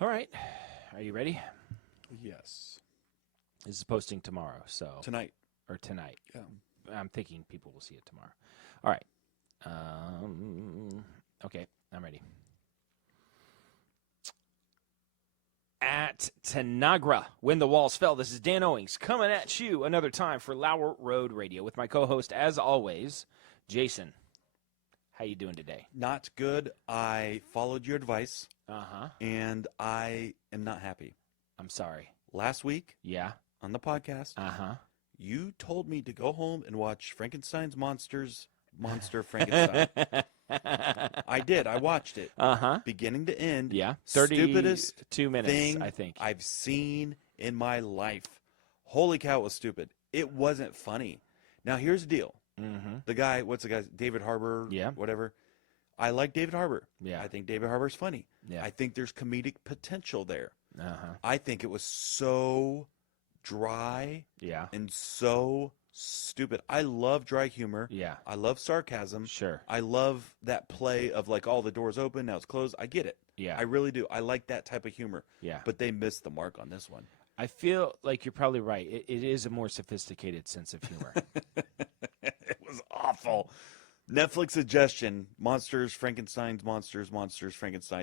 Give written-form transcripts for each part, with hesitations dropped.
All right. Are you ready? Yes. This is posting tomorrow, so Tonight. or tonight. Yeah. I'm thinking people will see it tomorrow. All right. Okay, I'm ready. At Tanagra, when the walls fell. This is Dan Owings coming at you another time for Lower Road Radio with my co-host, as always, Jason. How you doing today? Not good. I followed your advice, Uh-huh. and I am not happy. I'm sorry. Last week Yeah. on the podcast, Uh-huh. you told me to go home and watch Frankenstein's Monster Frankenstein. I did. I watched it. Uh-huh. Beginning to end. Yeah. Stupidest 32 minutes, thing I think. I've seen in my life. Holy cow, it was stupid. It wasn't funny. Now, here's the deal. Mm-hmm. The guy, what's the guy? David Harbour, Yeah. whatever. I like David Harbour. Yeah. I think David Harbour's funny. Yeah. I think there's comedic potential there. Uh-huh. I think it was so dry Yeah. and so stupid. I love dry humor. Yeah. I love sarcasm. Sure. I love that play of like all the doors open, now it's closed. I get it. Yeah. I really do. I like that type of humor. Yeah. But they missed the mark on this one. I feel like you're probably right. It is a more sophisticated sense of humor. It was awful. Netflix suggestion: Frankenstein.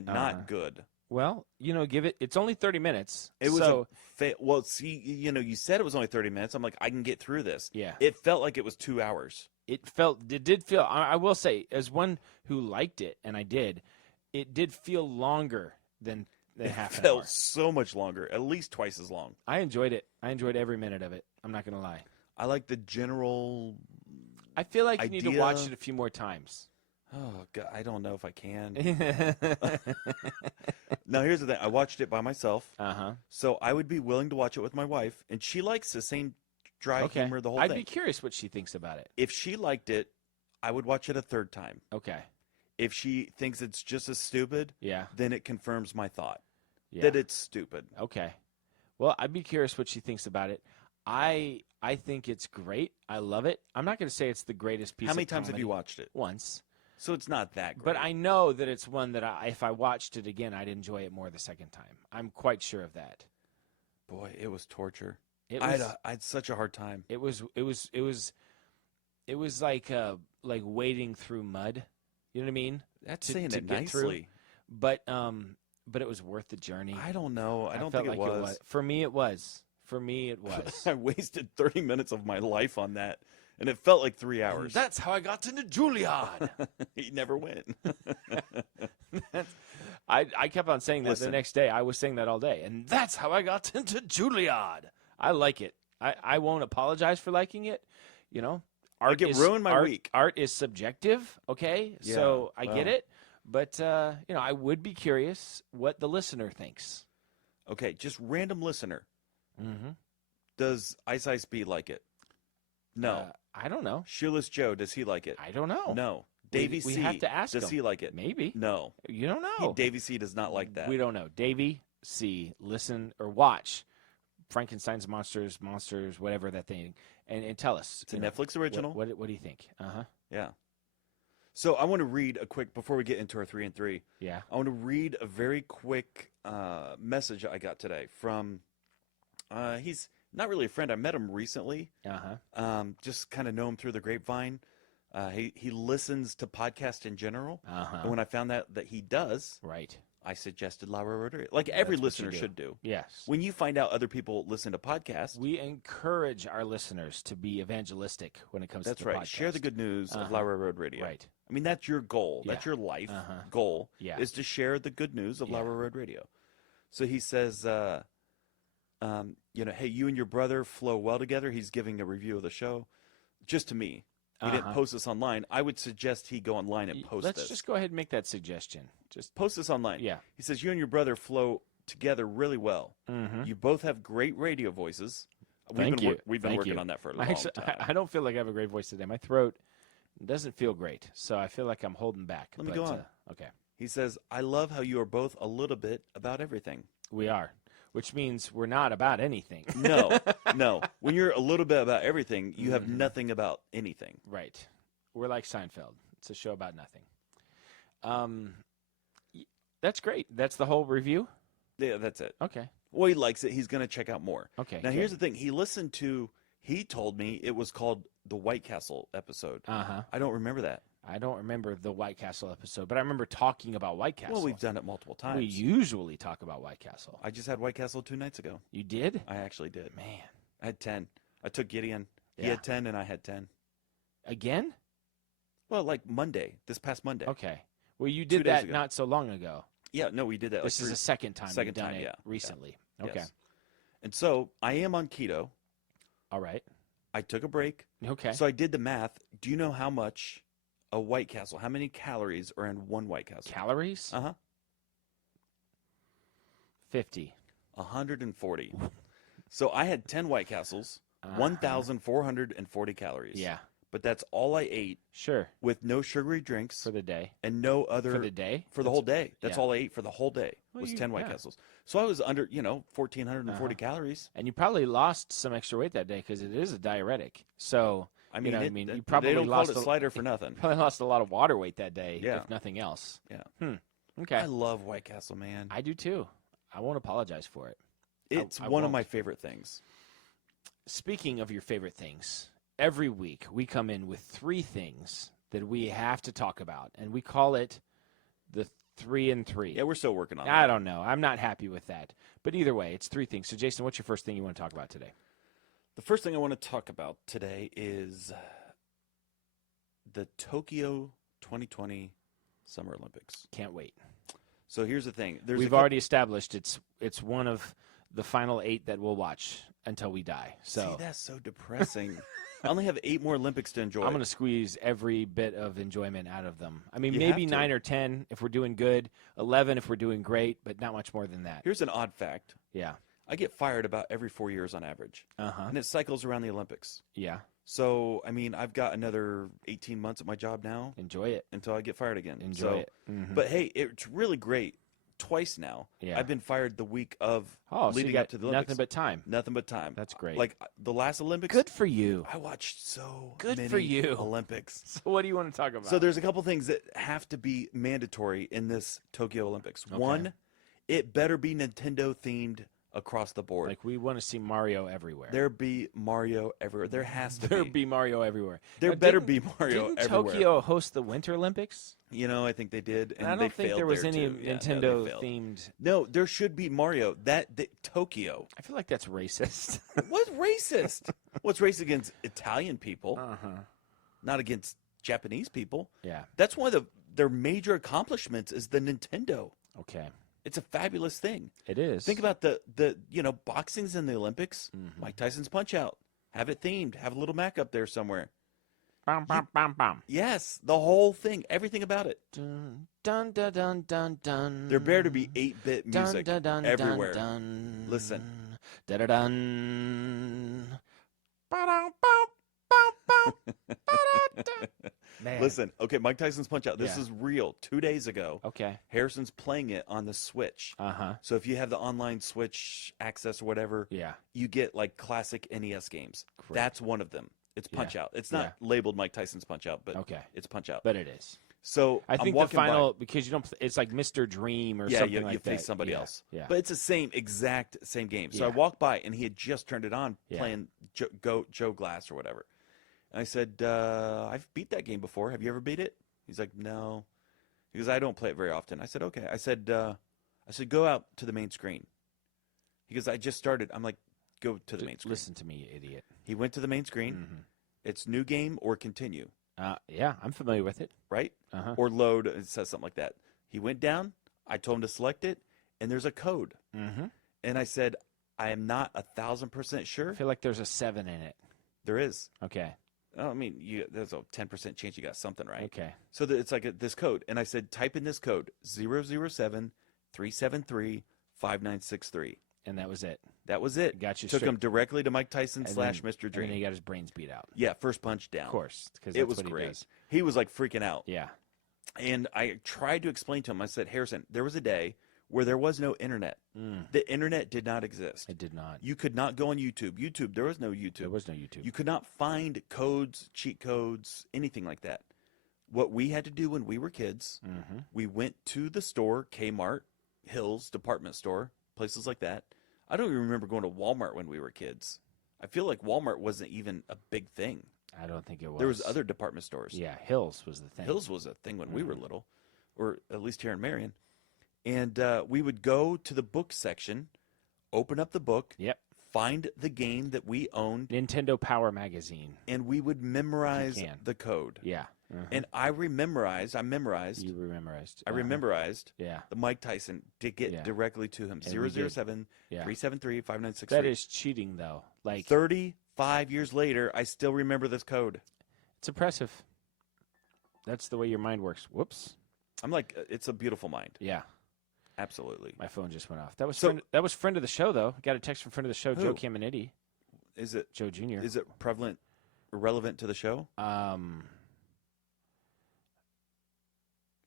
Not good. Well, give it. It's only 30 minutes. It was so, well. See, you said it was only 30 minutes. I'm like, I can get through this. Yeah. It felt like it was 2 hours. It did feel. I will say, as one who liked it, and I did, it did feel longer than half an hour. It felt so much longer, at least twice as long. I enjoyed it. I enjoyed every minute of it. I'm not gonna lie. I like the general. I feel like you need to watch idea. it a few more times. Oh God, I don't know if I can. Now here's the thing: I watched it by myself, Uh-huh. so I would be willing to watch it with my wife, and she likes the same dry Okay. humor, the whole I'd thing. be curious what she thinks about it. If she liked it, I would watch it a third time. Okay. If she thinks it's just as stupid, Yeah. then it confirms my thought Yeah. that it's stupid. Okay. Well, I'd be curious what she thinks about it. I think it's great. I love it. I'm not going to say it's the greatest piece How of many times have you comedy. watched it? Once. So it's not that great. But I know that it's one that if I watched it again, I'd enjoy it more the second time. I'm quite sure of that. Boy, it was torture. It I was had such a hard time. it was like wading through mud. You know what I mean? That's to- saying to it get through. nicely. But it was worth the journey. I don't know. I don't felt think like it was. For me, it was. For me, it was. I wasted 30 minutes of my life on that, and it felt like 3 hours. That's how I got into Juilliard. He never went. I kept on saying that Listen. the next day. I was saying that all day. And that's how I got into Juilliard. I like it. I won't apologize for liking it. Art it ruined my week. Art is subjective, okay? Yeah, So I get well. it. But, I would be curious what the listener thinks. Okay, just random listener. Mm-hmm. Does Ice Ice B like it? No. I don't know. Shoeless Joe, does he like it? I don't know. No. We- Davey we C, have to ask does him. he like it? Maybe. No. You don't know. Davey C does not like that. We don't know. Davey C, listen or watch Frankenstein's Monsters, whatever that thing, and tell us. It's a Netflix original. What do you think? Uh-huh. Yeah. So I want to read a quick, before we get into our 3 and 3, Yeah. I want to read a very quick message I got today from, he's not really a friend. I met him recently. Uh-huh. Just kind of know him through the grapevine. He listens to podcasts in general. Uh-huh. And when I found out that he does, Right. I suggested Laura Rotary. Like every That's what listener you do. should do. Yes. When you find out other people listen to podcasts, We encourage our listeners to be evangelistic when it comes that's to the right. podcast. Share the good news of Uh-huh. Laura Road Radio. Right. I mean, that's your goal. Yeah. That's your life Uh-huh. goal, Yeah. is to share the good news of Yeah. Laura Road Radio. So he says, hey, you and your brother flow well together. He's giving a review of the show just to me. He didn't Uh-huh. post this online. I would suggest he go online and post Let's this. just go ahead and make that suggestion. Just Post this online. yeah. He says, you and your brother flow together really well. Mm-hmm. You both have great radio voices. Thank you. We've been Thank working you. on that for a long Actually, time. I don't feel like I have a great voice today. My throat doesn't feel great, so I feel like I'm holding back. Let me but, go on. Okay. He says, I love how you are both a little bit about everything. We are, which means we're not about anything. No, no. When you're a little bit about everything, you have Mhm. nothing about anything. Right. We're like Seinfeld. It's a show about nothing. That's great. That's the whole review? Yeah, that's it. Okay. Well, he likes it. He's going to check out more. Okay. Now, here's the thing. He told me it was called the White Castle episode. Uh-huh. I don't remember that. I don't remember the White Castle episode, but I remember talking about White Castle. Well, we've done it multiple times. We usually talk about White Castle. I just had White Castle 2 nights ago. You did? I actually did. Man. I had 10. I took Gideon. He Yeah. had 10, and I had 10. Again? Well, like this past Monday. Okay. Well, you 2 did days that ago. not so long ago. Yeah, no, we did that. This is the second time second you've done time, it yeah. recently. Yeah. Okay. Yes. And so I am on keto. All right. I took a break. Okay. So I did the math. Do you know how much a White Castle, how many calories are in one White Castle? Calories? Uh-huh. 50. 140. So I had 10 White Castles, 1,440 calories. Yeah. But that's all I ate Sure. with no sugary drinks For the day. and no other. For the day? For the whole day. That's yeah. all I ate for the whole day Well, was you- 10 White yeah. Castles. So I was under, 1,440 calories. And you probably lost some extra weight that day because it is a diuretic. So, I mean, know what I it- mean? it- You probably they don't lost call it a- slider for nothing. probably lost a lot of water weight that day, Yeah. if nothing else. Yeah. Okay. I love White Castle, man. I do too. I won't apologize for it. It's I one of won't. my favorite things. Speaking of your favorite things, every week we come in with 3 things that we have to talk about, and we call it the 3 and 3. Yeah, we're still working on I that. don't know. I'm not happy with that. But either way, it's 3 things. So, Jason, what's your first thing you want to talk about today? The first thing I want to talk about today is the Tokyo 2020 Summer Olympics. Can't wait. So here's the thing. We've already established it's one of the final 8 that we'll watch until we die. So See, that's so depressing. I only have 8 more Olympics to enjoy. I'm going to squeeze every bit of enjoyment out of them. I mean, You maybe have to. 9 or 10 if we're doing good, 11 if we're doing great, but not much more than that. Here's an odd fact. Yeah. I get fired about every 4 years on average. Uh-huh. And it cycles around the Olympics. Yeah. So, I mean, I've got another 18 months at my job now Enjoy it. until I get fired again. Enjoy So- it. Mhm. But hey, it's really great. Twice now. Yeah. I've been fired the week of Oh, so you leading got up to the Olympics. nothing but time. Nothing but time. That's great. Like the last Olympics, Good for you. I watched so Good many for you. Olympics. So what do you want to talk about? So there's a couple things that have to be mandatory in this Tokyo Olympics. Okay. One, it better be Nintendo themed across the board. like we want to see Mario everywhere. There be Mario everywhere. There has to There be. be Mario everywhere. There Now, better didn't- be Mario Didn't everywhere. Tokyo host the Winter Olympics? I think they did, and And I they don't think failed there was there any too. Yeah, no, they Nintendo failed. themed. No, there should be Mario. Tokyo. I feel like that's racist. What's racist? What's racist against Italian people, Uh-huh. not against Japanese people? Yeah. That's one of their major accomplishments is the Nintendo. Okay. It's a fabulous thing. It is. Think about the boxing's in the Olympics. Mhm. Mike Tyson's Punch Out. Have it themed. Have a little Mac up there somewhere. Bam, bam, bam, bam. Yes, the whole thing, everything about it. Dun, dun, dun, dun, dun, dun. There better be 8-bit Dun, music dun, dun, everywhere. Dun, dun. Listen. Da da dun. Ba-dum, bow, bow, bow. Ba-da-da. Man. Listen, okay, Mike Tyson's Punch Out. This Yeah. is real. 2 days ago, Okay. Harrison's playing it on the Switch. Uh-huh. So if you have the online Switch access or whatever, Yeah. you get like classic NES games. Correct. That's one of them. It's Yeah. Punch Out. It's not labeled Mike Tyson's Punch Out, but Okay. it's Punch Out. But it is. So I I'm think the walking by- final because you don't. It's like Mr. Dream or yeah, something you like that. face somebody Yeah, else. Yeah. But it's the exact same game. So I Yeah. walked by and he had just turned it on Yeah. playing Joe Glass or whatever. And I said, I've beat that game before. Have you ever beat it? He's like, no. Because I don't play it very often. I said, okay. I said, go out to the main screen. Because I just started. I'm like, go to the main screen. Listen to me, you idiot. He went to the main screen. Mhm. It's new game or continue, Yeah, I'm familiar with it. right? Uh-huh. Or load. It says something like that. He went down. I told him to select it. And there's a code. Mm-hmm. And I said, I am not 1,000% I sure. feel like there's a 7 in it. There is. Okay. I mean, there's a 10% chance you got something right. Okay. So it's like this code. And I said, type in this code, 007-373-5963. And that was it. That was it. Got you Took straight. him directly to Mike Tyson And / then- Mr. And then Dream. he got his brains beat out. Yeah, first punch down. Of course. Because It was great. He was like freaking out. Yeah. And I tried to explain to him, I said, Harrison, there was a day where there was no internet. Mm, The internet did not exist. it did not. You could not go on YouTube. There was no YouTube. There was no YouTube. You could not find codes, cheat codes, anything like that. What we had to do when we were kids, Mm-hmm. we went to the store, Kmart, Hills department store, places like that. I don't even remember going to Walmart when we were kids. I feel like Walmart wasn't even a big thing. I don't think it was. There was other department stores. Yeah, Hills was the thing. Hills was a thing when we were little, or at least here in Marion. And we would go to the book section, open up the book, Yep. find the game that we owned, Nintendo Power Magazine. and we would memorize can. the code. Yeah. And I memorized You memorized. I memorized Yeah. the Mike Tyson to get Yeah. directly to him. And we did. 007 Yeah. 373 5963. That is cheating, though. Like, 35 years later, I still remember this code. it's impressive. That's the way your mind works. Whoops. I'm like, it's a beautiful mind. Yeah. Absolutely. My phone just went off. That was So- friend of the show, though. Got a text from friend of the show, Joe Who? Caminiti. Is it Joe Jr. prevalent, relevant to the show,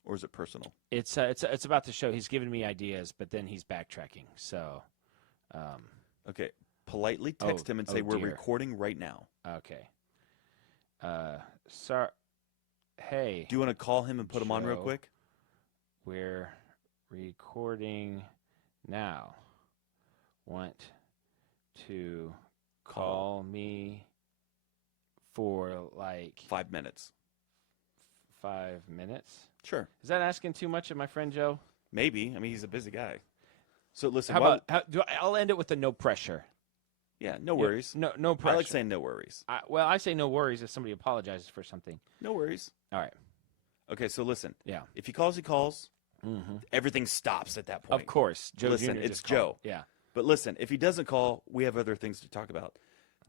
or is it personal? It's about the show. He's giving me ideas, but then he's backtracking. So, Okay. Politely text him and say, we're dear. recording right now. okay. Sorry. Hey, Do you want to call him and put him on real Joe. quick? we're recording now. Want to call me for like 5 minutes. 5 minutes? Sure. Is that asking too much of my friend Joe? Maybe. I mean, he's a busy guy. So listen, How about I'll end it with the no pressure. yeah, no worries. No pressure. I like saying no worries. I say no worries if somebody apologizes for something. No worries. All right. Okay, so listen. Yeah. If he calls, he calls. Mm-hmm. Everything stops at that point. Of course. Joe Listen, Jr. it's just called. Joe. Yeah. But listen, if he doesn't call, we have other things to talk about.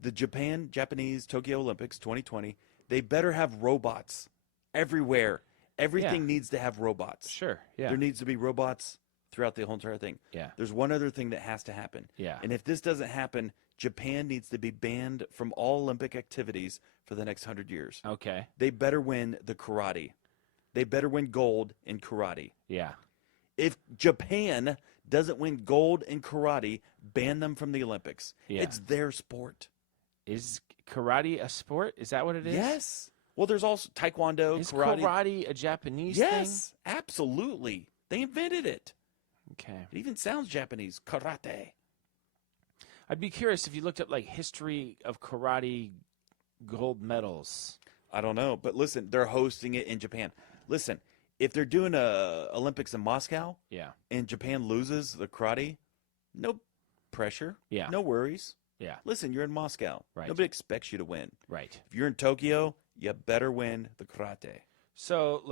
The Japanese Tokyo Olympics 2020, they better have robots everywhere. Everything needs to have robots. Sure. Yeah. There needs to be robots throughout the whole entire thing. Yeah. There's one other thing that has to happen. Yeah. And if this doesn't happen, Japan needs to be banned from all Olympic activities for the next 100 years. Okay. They better win the karate. They better win gold in karate. Yeah. If Japan doesn't win gold in karate, ban them from the Olympics. Yeah. It's their sport. Is karate a sport? Is that what it is? Yes. Well, there's also taekwondo, Is karate. karate a Japanese thing? Yes, absolutely. They invented it. Okay. It even sounds Japanese. Karate. I'd be curious if you looked up like history of karate gold medals. I don't know, but listen, they're hosting it in Japan. Listen, if they're doing Olympics in Moscow Yeah. and Japan loses the karate, no pressure. Yeah. No worries. Yeah. Listen, you're in Moscow. Right. Nobody expects you to win. Right. If you're in Tokyo, you better win the karate. So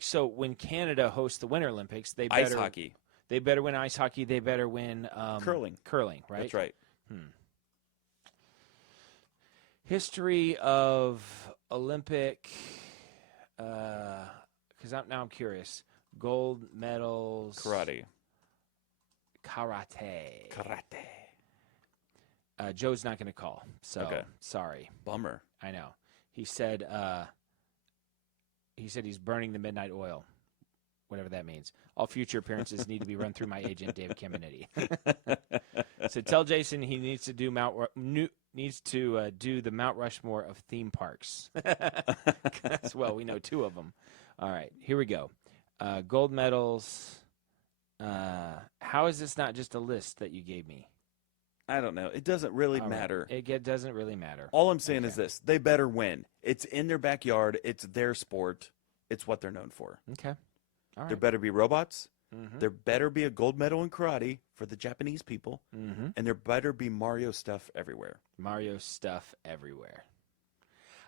so when Canada hosts the Winter Olympics, they better Ice hockey. They better win ice hockey. They better win Curling. Curling, right? That's right. History of Olympic, because I'm curious. Gold medals. Karate. Karate. Karate. Joe's not going to call, so Okay. sorry. Bummer. I know. He said he's burning the midnight oil, whatever that means. All future appearances need to be run through my agent, David Caminiti. So tell Jason he needs to do do the Mount Rushmore of theme parks. Well, we know 2 of them. All right, here we go. Gold medals. How is this not just a list that you gave me? I don't know. It doesn't really All right. matter. It doesn't really matter. All I'm saying is Okay. this. They better win. It's in their backyard. It's their sport. It's what they're known for. Okay. All right. There better be robots. Mm-hmm. There better be a gold medal in karate for the Japanese people. Mm-hmm. And there better be Mario stuff everywhere. Mario stuff everywhere.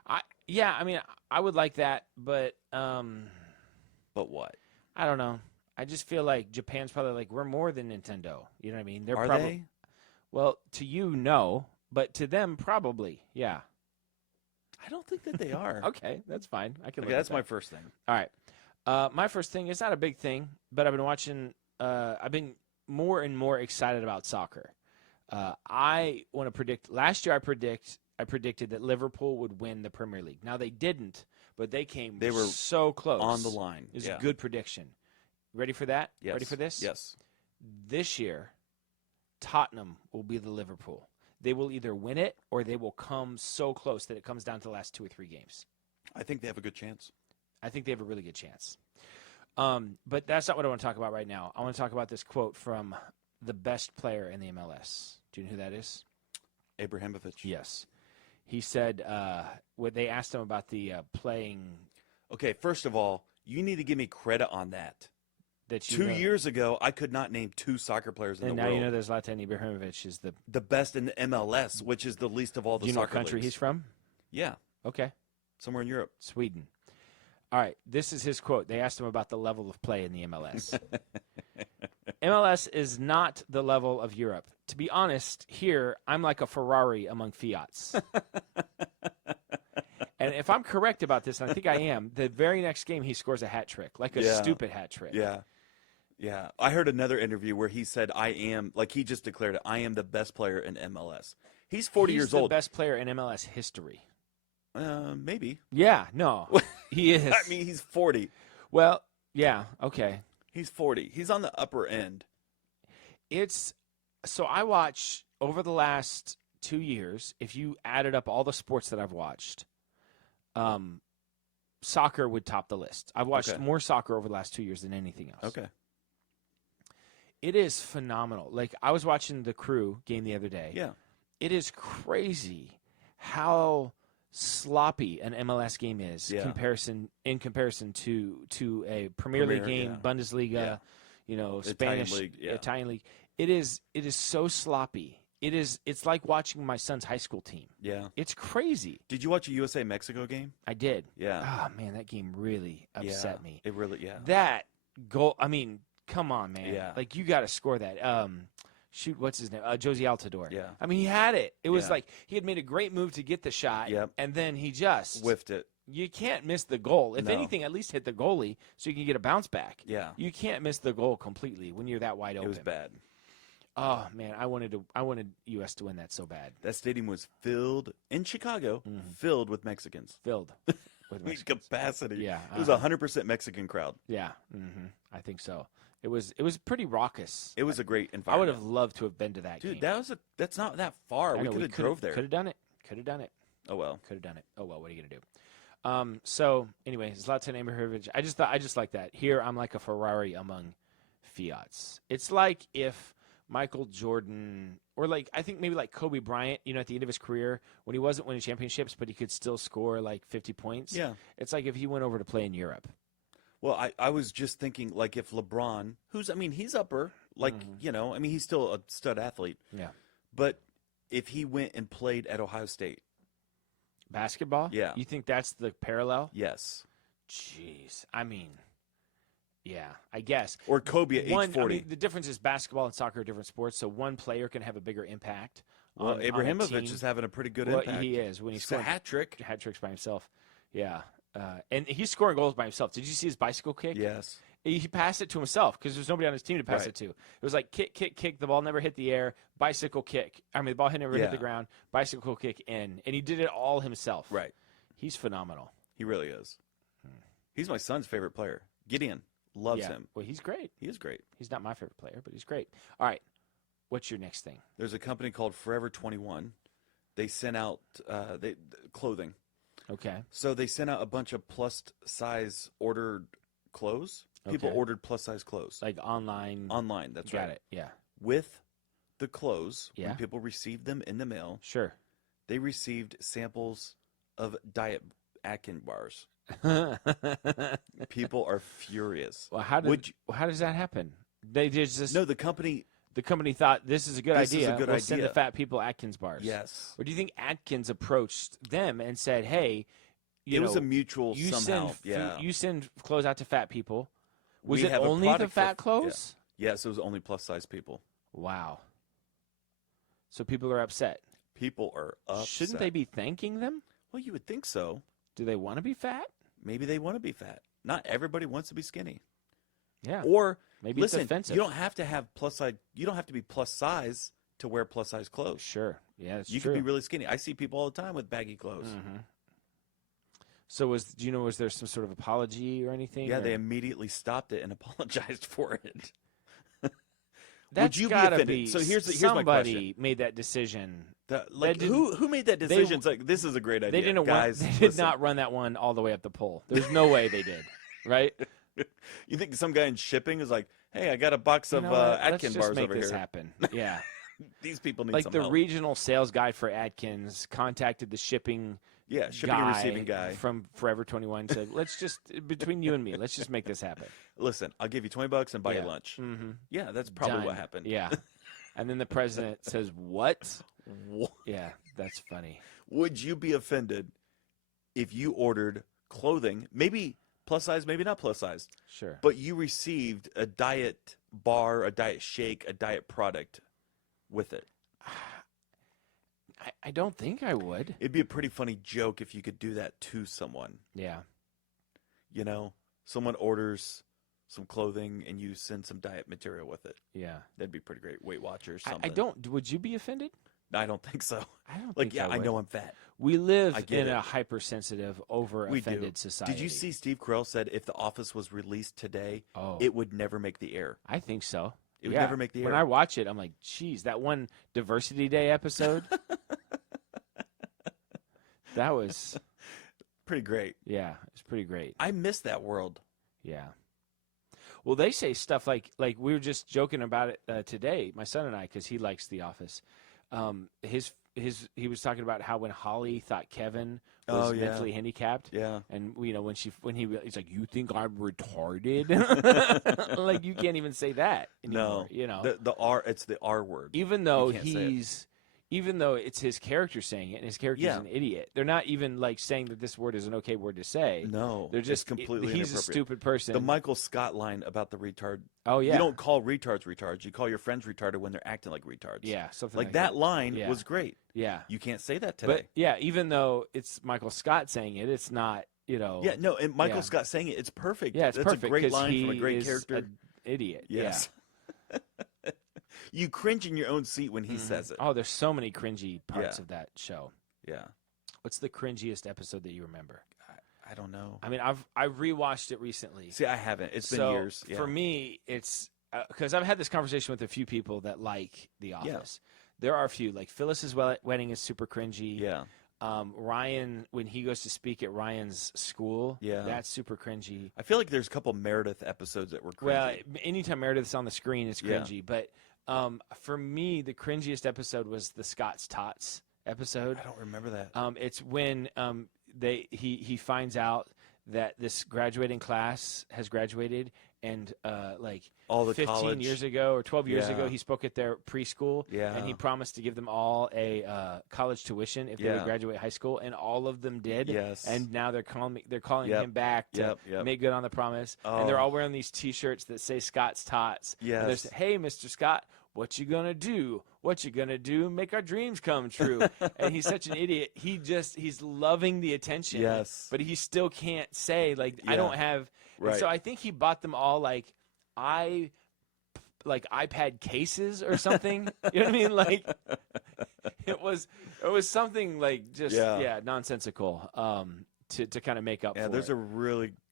I would like that, but But what? I don't know. I just feel like Japan's probably like, we're more than Nintendo. You know what I mean? Are probably, they? Well, to you, no, but to them, probably, yeah. I don't think that they are. Okay, that's fine. I can. Okay, look that's at my that. first thing. All right. My first thing is not a big thing, but I've been watching. I've been more and more excited about soccer. I want to predict. Last year, I predicted that Liverpool would win the Premier League. Now they didn't, but they came. They were so close On the line. It's Yeah. a good prediction. Ready for that? Yes. Ready for this? Yes. This year, Tottenham will be the Liverpool. They will either win it or they will come so close that it comes down to the last 2 or 3 games. I think they have a good chance. I think they have a really good chance. But that's not what I want to talk about right now. I want to talk about this quote from the best player in the MLS. Do you know who that is? Abramovich. Yes. He said when they asked him about the playing. Okay, first of all, you need to give me credit on that. That 2 years ago, I could not name 2 soccer players in the and now world. you know there's Zlatan Ibrahimovic is the best in the MLS, which is the least of all the Do you know soccer what country leagues. he's from? Yeah, Okay. somewhere in Europe. Sweden. All right, this is his quote. They asked him about the level of play in the MLS. MLS is not the level of Europe. To be honest, here, I'm like a Ferrari among Fiats. And if I'm correct about this, and I think I am, the very next game he scores a hat trick, like a stupid hat trick. Yeah. Yeah. I heard another interview where he said, he just declared it, I am the best player in MLS. He's 40 years old. He's the best player in MLS history. Maybe. Yeah, no, he is. I mean, he's 40. Well, yeah, okay. He's 40. He's on the upper end. So I watch over the last 2 years, if you added up all the sports that I've watched, soccer would top the list. I've watched more soccer over the last 2 years than anything else. Okay. It is phenomenal. Like, I was watching the Crew game the other day. Yeah. It is crazy how sloppy an MLS game is in comparison to a Premier League game, Bundesliga, Spanish Italian league. It is so sloppy. It's like watching my son's high school team. Yeah. It's crazy. Did you watch a USA Mexico game? I did. Yeah. Oh man, that game really upset me. It really That goal, I mean, come on, man. Yeah. Like, you got to score that. Shoot, what's his name? Josie Altidore. Yeah. I mean, he had it. It was like he had made a great move to get the shot, and then he just whiffed it. You can't miss the goal. If No. anything, at least hit the goalie so you can get a bounce back. Yeah. You can't miss the goal completely when you're that wide open. It was bad. Oh man, I wanted US to win that so bad. That stadium was filled in Chicago, filled with Mexicans. Filled with Mexicans. Capacity. Yeah. It was 100% Mexican crowd. Yeah. I think so. It was pretty raucous. It was a great I environment. would have loved to have been to that Dude, game. that's not that far. We could have drove there. Could have done it. Could have done it. Oh well. Could have done it. Oh well. What are you gonna do? So anyway, Zlatan Ibrahimovic. I just like that. Here, I'm like a Ferrari among Fiats. It's like if Michael Jordan, or like I think maybe like Kobe Bryant, at the end of his career when he wasn't winning championships, but he could still score like 50 points. Yeah. It's like if he went over to play in Europe. Well, I was just thinking, like, if LeBron, he's upper, he's still a stud athlete. Yeah. But if he went and played at Ohio State. Basketball? Yeah. You think that's the parallel? Yes. Jeez. I mean, yeah, I guess. Or Kobe at age 40. I mean, the difference is basketball and soccer are different sports, so one player can have a bigger impact. Well, on Abramovich a team. is having a pretty good impact. He is. When he's a hat trick. Hat tricks by himself. Yeah. And he's scoring goals by himself. Did you see his bicycle kick? Yes. He passed it to himself because there's nobody on his team to pass it to. It was like kick. The ball never hit the air. Bicycle kick. I mean, the ball never hit the ground. Bicycle kick in. And he did it all himself. Right. He's phenomenal. He really is. He's my son's favorite player. Gideon loves him. Well, he's great. He is great. He's not my favorite player, but he's great. All right. What's your next thing? There's a company called Forever 21. They sent out clothing. Okay. So they sent out a bunch of plus-size ordered clothes. People ordered plus-size clothes. Like online. Online, that's right. Got it, yeah. With the clothes, Yeah. when people received them in the mail, Sure. they received samples of Diet Atkin bars. People are furious. Well, how does that happen? They just No, the company thought this is a good This is idea. a good We'll send the idea. fat people Atkins bars. Yes. Or do you think Atkins approached them and said, "Hey, It was a mutual you somehow. you send clothes out to fat people." Was We it have a only the product fat for- clothes? Yes, it was only plus-size people. Wow. So people are upset. People are upset. Shouldn't they be thanking them? Well, you would think so. Do they want to be fat? Maybe they want to be fat. Not everybody wants to be skinny. Yeah. Or Maybe listen, it's offensive. you don't have to have plus size. You don't have to be plus size to wear plus size clothes. Sure. Yeah, that's You true. can be really skinny. I see people all the time with baggy clothes. Mhm. So was there some sort of apology or anything? Yeah, or? they immediately stopped it and apologized for it. That's you be gotta offended? So here's my somebody question. made that decision. Who made that decision? It's like, this is a great idea. They didn't guys. They did listen. not run that one all the way up the pole. There's no way they did, right? You think some guy in shipping is like, "Hey, I got a box You of know what? Let's Atkin just bars make over this here. happen. Yeah. These people need Like some the help." regional sales guy for Atkins contacted the shipping Yeah, shipping and receiving guy. from Forever 21 and said, let's just, between you and me, let's just make this happen. Listen, I'll give you $20 and buy you Yeah. lunch. Mm-hmm. Yeah, that's probably what Done. happened. Yeah. And then the president says, what? What? Yeah, that's funny. Would you be offended if you ordered clothing, maybe plus size, maybe not plus size, Sure. but you received a diet bar, a diet shake, a diet product with it? I don't think I would. It'd be a pretty funny joke if you could do that to someone. Yeah. You know, someone orders some clothing and you send some diet material with it. Yeah. That'd be pretty great. Weight Watchers, I something. don't, would you be offended? I don't think so. I don't Like, think yeah, I would. know I'm fat. We live I get in it. a hypersensitive, We over-offended do. society. Did you see Steve Carell said if The Office was released today, Oh, it would never make the air? I think so. It would Yeah. never make the air. When I watch it, I'm like, geez, that one Diversity Day episode, that was, Pretty great. yeah, it's pretty great. I miss that world. Yeah. Well, they say stuff like we were just joking about it today, my son and I, because he likes The Office. He was talking about how when Holly thought Kevin was Oh, yeah. mentally handicapped, Yeah. and he's like, you think I'm retarded? Like you can't even say that anymore. No. You know, The R, it's the R word. even though can't say it. even though it's his character saying it, and his character's Yeah. an idiot, they're not even like saying that this word is an okay word to say. No. They're just it's completely he's a inappropriate. stupid person. The Michael Scott line about the retard. Oh yeah, You don't call retards retards. You call your friends retarded when they're acting like retards. yeah, something Like like that line Yeah. was great. Yeah, You can't say that today. but yeah, even though it's Michael Scott saying it, it's not. You know. Yeah, no, and Michael Yeah. Scott saying it, it's perfect. Yeah, it's That's perfect a great 'cause line he from a great is character. an idiot. Yes. You cringe in your own seat when he Yeah. says it. Oh, there's so many cringy parts Yeah. of that show. Yeah. What's the cringiest episode that you remember? I don't know. I mean, I rewatched it recently. See, I haven't. It's been So, years. Yeah. For me, it's because I've had this conversation with a few people that like The Office. There are a few, like Phyllis's wedding is super cringy. Yeah. Ryan, when he goes to speak at Ryan's school, Yeah. that's super cringy. I feel like there's a couple Meredith episodes that were cringy. Well, anytime Meredith's on the screen, it's Yeah. cringy. But for me, the cringiest episode was the Scott's Tots episode. I don't remember that. It's when he finds out that this graduating class has graduated, and like All the 15 college. years ago or 12 years Yeah. ago, he spoke at their preschool, Yeah. and he promised to give them all a college tuition if they Yeah. would graduate high school, and all of them did. Yes. And now they're calling Yep. him back to Yep. make good on the promise, and they're Oh. all wearing these T-shirts that say Scott's Tots. And they're Yes. saying, hey, Mr. Scott, what you gonna do? What you gonna do? Make our dreams come true. And he's such an idiot. He's loving the attention. Yes. But he still can't say like I Yeah. don't have. and Right. so I think he bought them all like iPad cases or something. You know what I mean? Like it was something like just Yeah. nonsensical. To kind of make up Yeah, for there's it.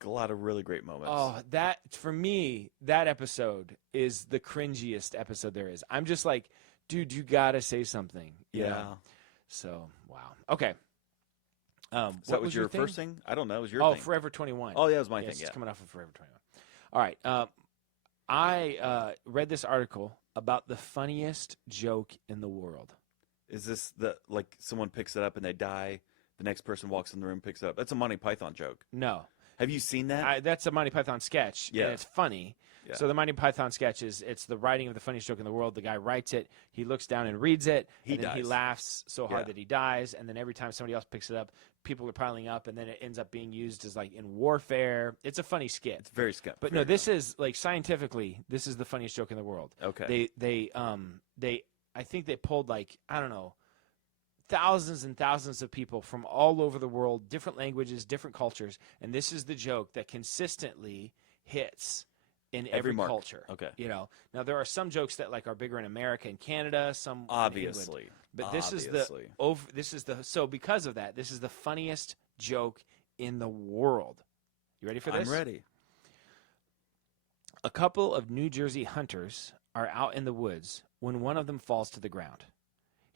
a lot of really great moments. Oh, that for me, that episode is the cringiest episode there is. I'm just like, dude, you gotta say something. you yeah. know? So wow. Okay. So What that was your thing? first thing? I don't know. It was your Oh, thing. Forever 21. Oh, yeah, it was my Yes, thing. it's Yeah. coming off of Forever 21. All right. I read this article about the funniest joke in the world. Is this like someone picks it up and they die? The next person walks in the room, picks it up. That's a Monty Python joke. No, Have you seen that? that's a Monty Python sketch. Yeah. And it's funny. Yeah. So the Monty Python sketch it's the writing of the funniest joke in the world. The guy writes it. He looks down and reads it. He and then he dies. laughs so hard Yeah. that he dies. And then every time somebody else picks it up, people are piling up. And then it ends up being used as like in warfare. It's a funny skit. It's very skeptical. But no, this is like scientifically, this is the funniest joke in the world. Okay. I think they pulled like, I don't know, thousands and thousands of people from all over the world, different languages, different cultures, and this is the joke that consistently hits in every mark. culture. Okay. You know, now there are some jokes that like are bigger in America and Canada, some in England. Obviously. But this is so because of that, this is the funniest joke in the world. You ready for this? I'm ready. A couple of New Jersey hunters are out in the woods when one of them falls to the ground.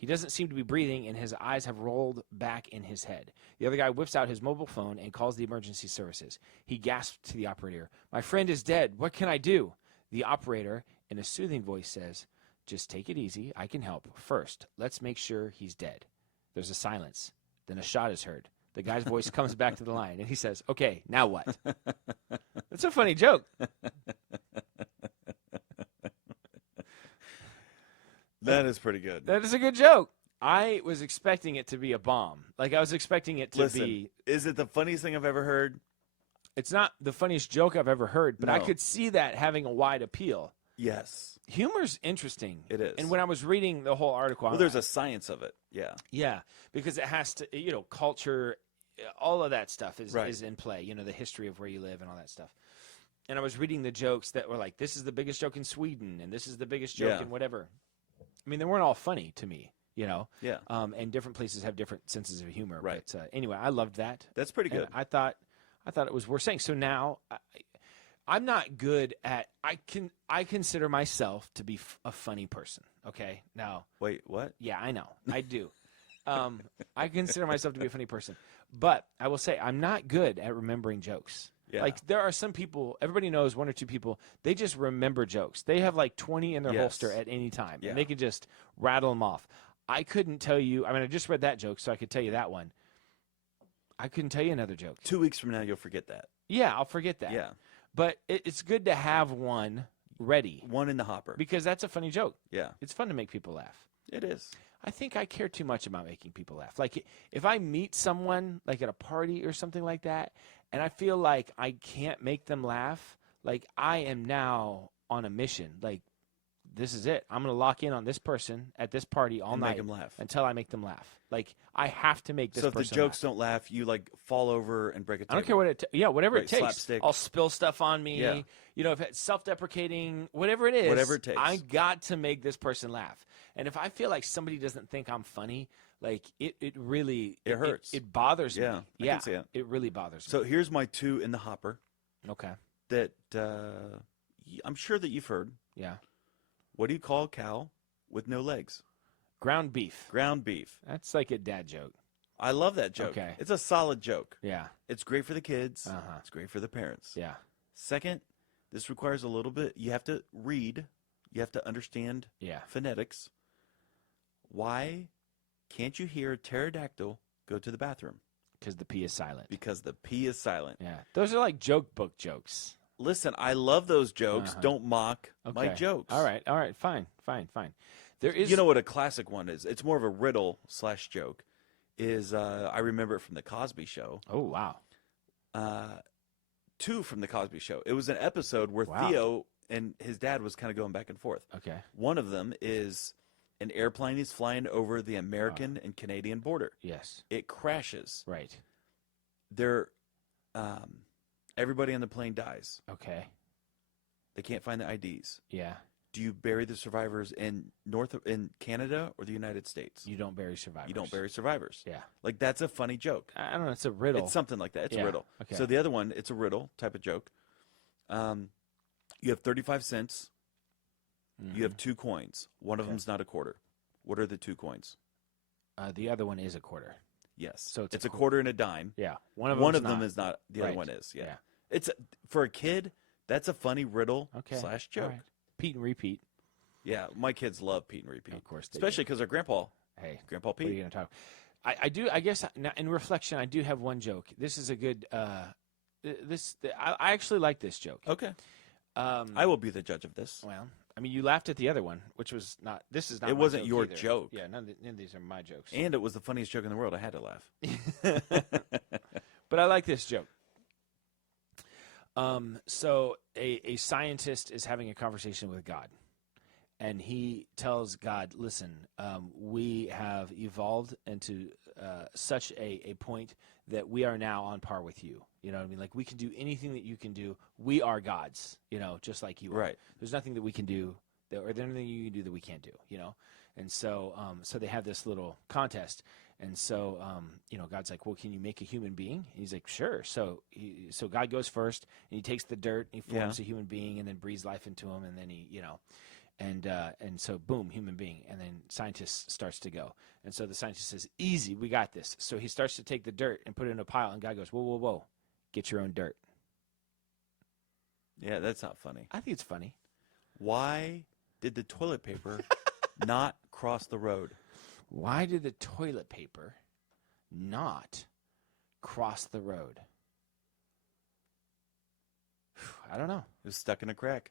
He doesn't seem to be breathing, and his eyes have rolled back in his head. The other guy whips out his mobile phone and calls the emergency services. He gasps to the operator, "My friend is dead. What can I do?" The operator, in a soothing voice, says, "Just take it easy. I can help. First, let's make sure he's dead." There's a silence. Then a shot is heard. The guy's voice comes back to the line, and he says, "Okay, now what?" That's a funny joke. That is pretty good. That is a good joke. I was expecting it to be a bomb. Like, I was expecting it to Listen, be... is it the funniest thing I've ever heard? It's not the funniest joke I've ever heard, but I No. could see that having a wide appeal. Yes. Humor's interesting. It is. And when I was reading the whole article... Well, there's a science of it. Yeah. Yeah, because it has to, culture, all of that stuff is Right. in play, the history of where you live and all that stuff. And I was reading the jokes that were like, this is the biggest joke in Sweden, and this is the biggest joke Yeah. in whatever. I mean, they weren't all funny to me, Yeah. and different places have different senses of humor. Right. But anyway, I loved that. That's pretty good. And I thought it was worth saying. So now, I'm not good at. I consider myself to be a funny person. Okay, now. Wait, what? Yeah, I know. I do. I consider myself to be a funny person, but I will say I'm not good at remembering jokes. Yeah. Like, there are some people, everybody knows one or two people, they just remember jokes. They have like 20 in their Yes. holster at any time, Yeah. and they can just rattle them off. I couldn't tell you. I mean, I just read that joke, so I could tell you that one. I couldn't tell you another joke. 2 weeks from now, you'll forget that. Yeah, I'll forget that. Yeah. But it's good to have one ready One in the hopper. because that's a funny joke. Yeah. It's fun to make people laugh. It is. I think I care too much about making people laugh. Like, if I meet someone, like at a party or something like that, and I feel like I can't make them laugh, like, I am now on a mission. Like, this is it. I'm going to lock in on this person at this party all And night make them laugh. until I make them laugh. Like, I have to make this So if the person jokes laugh. don't laugh, you like fall over and break a table. I don't care what it whatever Right, it takes. slapstick. I'll spill stuff on me. Yeah. If it's self-deprecating, whatever it is. Whatever it takes. I got to make this person laugh. And if I feel like somebody doesn't think I'm funny, like, it really It hurts. It bothers me. Yeah, I Yeah. can see it. It really bothers So here's my 2 in the hopper me. Okay. that I'm sure that you've heard. Yeah. What do you call a cow with no legs? Ground beef. Ground beef. That's like a dad joke. I love that joke. Okay. It's a solid joke. Yeah. It's great for the kids. Uh-huh. It's great for the parents. Yeah. Second, this requires a little bit. You have to read. You have to understand Yeah. phonetics. Why can't you hear a pterodactyl go to the bathroom? Because the P is silent. Because the P is silent. Yeah. Those are like joke book jokes. Listen, I love those jokes. Uh-huh. Don't mock my Okay. jokes. All right. Fine. There is. You know what a classic one is? It's more of a riddle / joke. I remember it from the Cosby Show. Oh, wow. 2 from the Cosby Show. It was an episode where Wow. Theo and his dad was kind of going back and forth. Okay. One of them is an airplane is flying over the American and Canadian border. Yes. It crashes. Right. Everybody on the plane dies. Okay. They can't find the IDs. Yeah. Do you bury the survivors in Canada or the United States? You don't bury survivors. You don't bury survivors. Yeah. Like, that's a funny joke. I don't know. It's a riddle. It's something like that. It's Yeah, a riddle. okay. So the other one, it's a riddle type of joke. You have 35 cents. You have 2 coins. One of Okay. them's not a quarter. What are the 2 coins? The other one is a quarter. Yes. So it's it's a a quarter and a dime. Yeah. One of them is not. The other Right. one is. Yeah. Yeah. It's for a kid. That's a funny riddle Okay. / joke. All right. Pete and repeat. Yeah, my kids love Pete and repeat. Of course they Especially because they're Grandpa Hey, Grandpa what are you Pete. going to talk? I do. I guess now, in reflection, I do have one joke. This is a good. I actually like this joke. Okay. Um, I will be the judge of this. Well, I mean, you laughed at the other one, which was not. This is not. It my wasn't joke your either. joke. Yeah, none of these are my jokes. And it was the funniest joke in the world. I had to laugh. But I like this joke. So a scientist is having a conversation with God, and he tells God, "Listen, we have evolved into such a point that we are now on par with you. You know what I mean? Like, we can do anything that you can do. We are gods, just like you are. Right. There's nothing that we can do, or there's anything you can do that we can't do, And so, so they have this little contest. And so, God's like, well, can you make a human being? And he's like, sure. So God goes first, and he takes the dirt, and he forms a human being, and then breathes life into him, and then And so, boom, human being. And then scientist starts to go. And so the scientist says, easy, we got this. So he starts to take the dirt and put it in a pile. And God goes, whoa, whoa, whoa, get your own dirt. Yeah, that's not funny. I think it's funny. Why did the toilet paper not cross the road? Why did the toilet paper not cross the road? I don't know. It was stuck in a crack.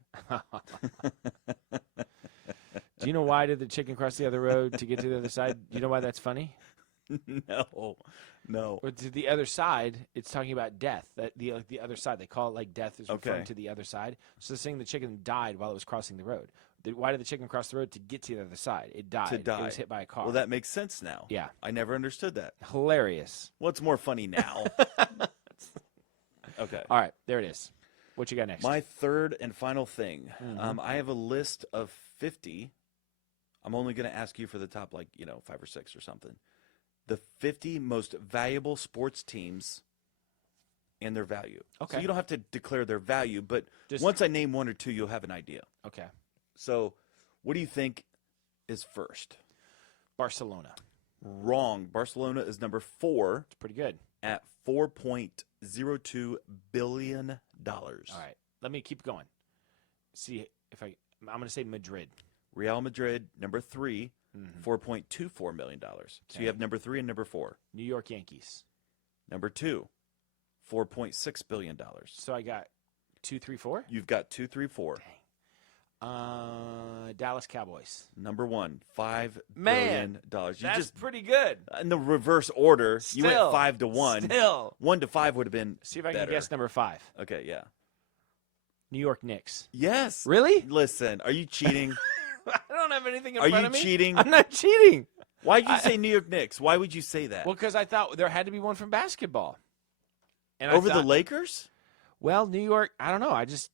Do you know why did the chicken cross the other road to get to the other side? Do you know why that's funny? No. But to the other side, it's talking about death. That the other side, they call it like death is referring to the other side. So it's saying the chicken died while it was crossing the road. Why did the chicken cross the road? To get to the other side. It died. To die. It was hit by a car. Well, that makes sense now. Yeah. I never understood that. Hilarious. What's more funny now? Okay. All right, there it is. What you got next? My third and final thing. I have a list of 50. I'm only going to ask you for the top, 5 or 6 or something. The 50 most valuable sports teams and their value. Okay. So you don't have to declare their value, but Just- once I name one or two, you'll have an idea. Okay. So what do you think is first? Barcelona. Wrong. Barcelona is number 4 It's pretty good. at $4.02 billion. All right. Let me keep going. See if I'm going to say Madrid. Real Madrid, number 3, $4.24 million. So Okay. you have number 3 and number 4. New York Yankees. Number 2, $4.6 billion. So I got 2, 3, 4. You've got 2, 3, 4. Dallas Cowboys. Number 1, $5 Man, billion. You That's just pretty good. in the reverse order. You went Still. 5 to 1. Still. 1 to 5 would have been See if I can better. guess number 5. Okay, yeah. New York Knicks. Yes. Really? Listen, are you cheating? I don't have anything in Are front you of me. cheating? I'm not cheating. Why did you say New York Knicks? Why would you say that? Well, because I thought there had to be one from basketball. And Over I the thought, Lakers? Well, New York, I don't know. I just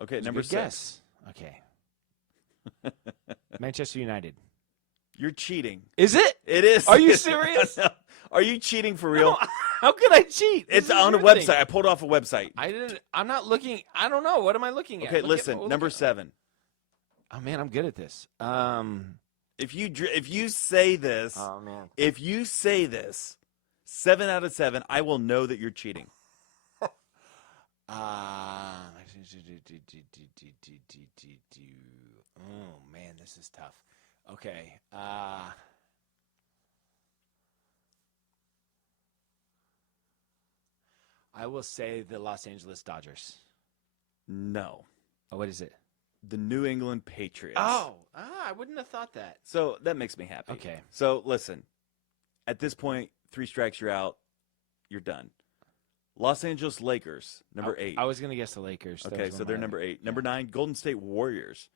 Okay, it's a number good 6. guess. Okay. Manchester United. You're cheating. Is it? It is. Are you serious? Are you cheating for real? No, how could I cheat? This It's is on a your website. thing. I pulled off a website. I'm not looking. I don't know. What am I looking at? Okay, Look listen. at- Number look at- 7. Oh man, I'm good at this. If you say this, Oh man. if you say this, 7 out of 7, I will know that you're cheating. Oh man, this is tough. Okay. I will say the Los Angeles Dodgers. No, Oh, what is it? the New England Patriots. I wouldn't have thought that. So that makes me happy. Okay. So listen, at this point, 3 strikes, you're out. You're done. Los Angeles Lakers, number 8. I was gonna guess the Lakers. That Okay, was so one of they're my number other- 8. Number 9, Golden State Warriors.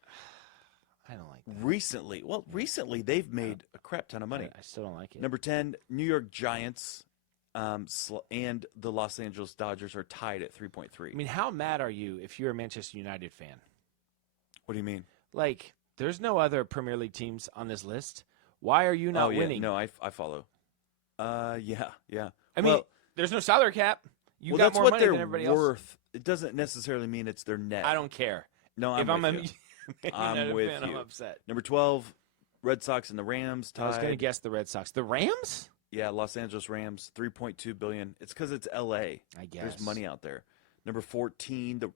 I don't like that. Recently they've made a crap ton of money. I still don't like it. Number 10, New York Giants, and the Los Angeles Dodgers are tied at 3.3. I mean, how mad are you if you're a Manchester United fan? What do you mean? Like, there's no other Premier League teams on this list. Why are you not yeah, winning? No, I follow. Yeah. I mean, Well, there's no salary cap. You well, got that's more what money they're than everybody else. worth. It doesn't necessarily mean it's their net. I don't care. No, I'm if I'm with a you. Man I'm United with fan, I'm you. upset. Number 12, Red Sox and the Rams tied. I was going to guess the Red Sox. The Rams? Yeah, Los Angeles Rams, $3.2 billion. It's because it's L.A. I guess. There's money out there. Number 14, the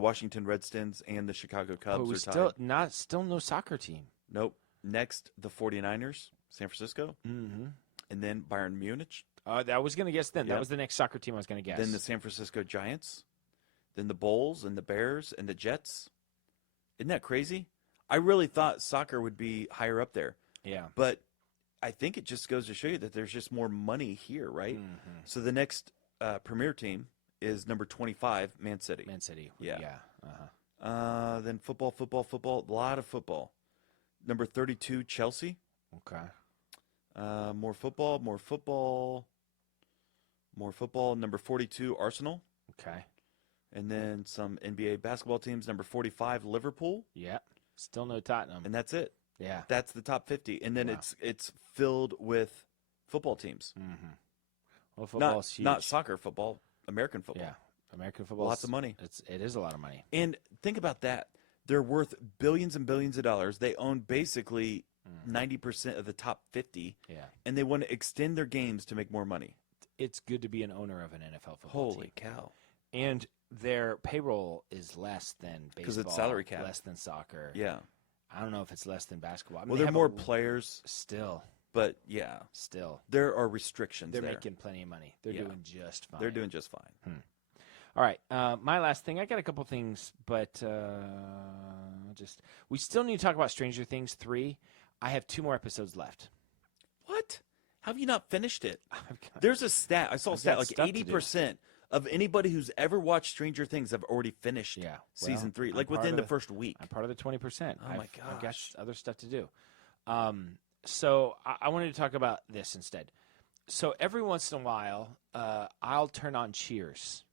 Washington Redskins and the Chicago Cubs But we are tied. still no soccer team. Nope. Next, the 49ers, San Francisco, Mm-hmm. and then Bayern Munich, I was going to guess then. Yep. That was the next soccer team I was going to guess. then the San Francisco Giants, then the Bulls and the Bears and the Jets. Isn't that crazy? I really thought soccer would be higher up there, yeah. but I think it just goes to show you that there's just more money here, right? Mm-hmm. So the next premier team is number 25, Man City. Man City. Yeah. Uh-huh. Then football, a lot of football. Number 32, Chelsea. Okay. More football. Number 42, Arsenal. Okay. And then some NBA basketball teams. Number 45, Liverpool. Yeah. Still no Tottenham. And that's it. Yeah. That's the top 50. And then Wow. it's filled with football teams. Mm-hmm. Well, football's huge. Not soccer football, American football. Yeah. American football. Lots of money. It is a lot of money. And think about that. They're worth billions and billions of dollars. They own basically 90% of the top 50, Yeah. and they want to extend their games to make more money. It's good to be an owner of an NFL football Holy team. cow. And their payroll is less than baseball. Because it's salary cap. Less than soccer. Yeah. I don't know if it's less than basketball. I mean, Well, they there are have more players, Still. but yeah, there are restrictions They're there. making plenty of money. They're doing just fine. They're doing just fine. All right. My last thing. I got a couple things, but we still need to talk about Stranger Things 3. I have 2 more episodes left. What? How have you not finished it? got- There's a stat. I saw a I've stat got like stuff to do. 80% of anybody who's ever watched Stranger Things have already finished Yeah. season 3, I'm like part within of the first week. I'm part of the 20%. Oh, my I've got gosh. other stuff to do. So I wanted to talk about this instead. So every once in a while, I'll turn on Cheers.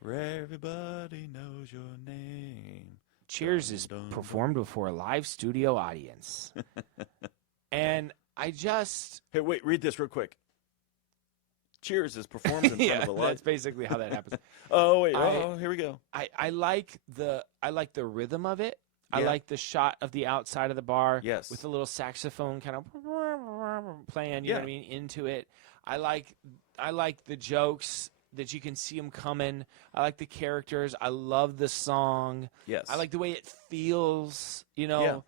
Where everybody knows your name. Cheers is Dun, dun, performed before a live studio audience. And I just... Hey, wait, read this real quick. Cheers is performed in front of a live. That's basically how that happens. Oh, wait. Here we go. I like the rhythm of it. I Yeah. like the shot of the outside of the bar Yes. with a little saxophone kind of playing, you know what I mean, into it. I like the jokes that you can see them coming. I like the characters. I love the song. Yes. I like the way it feels, you know. Yeah.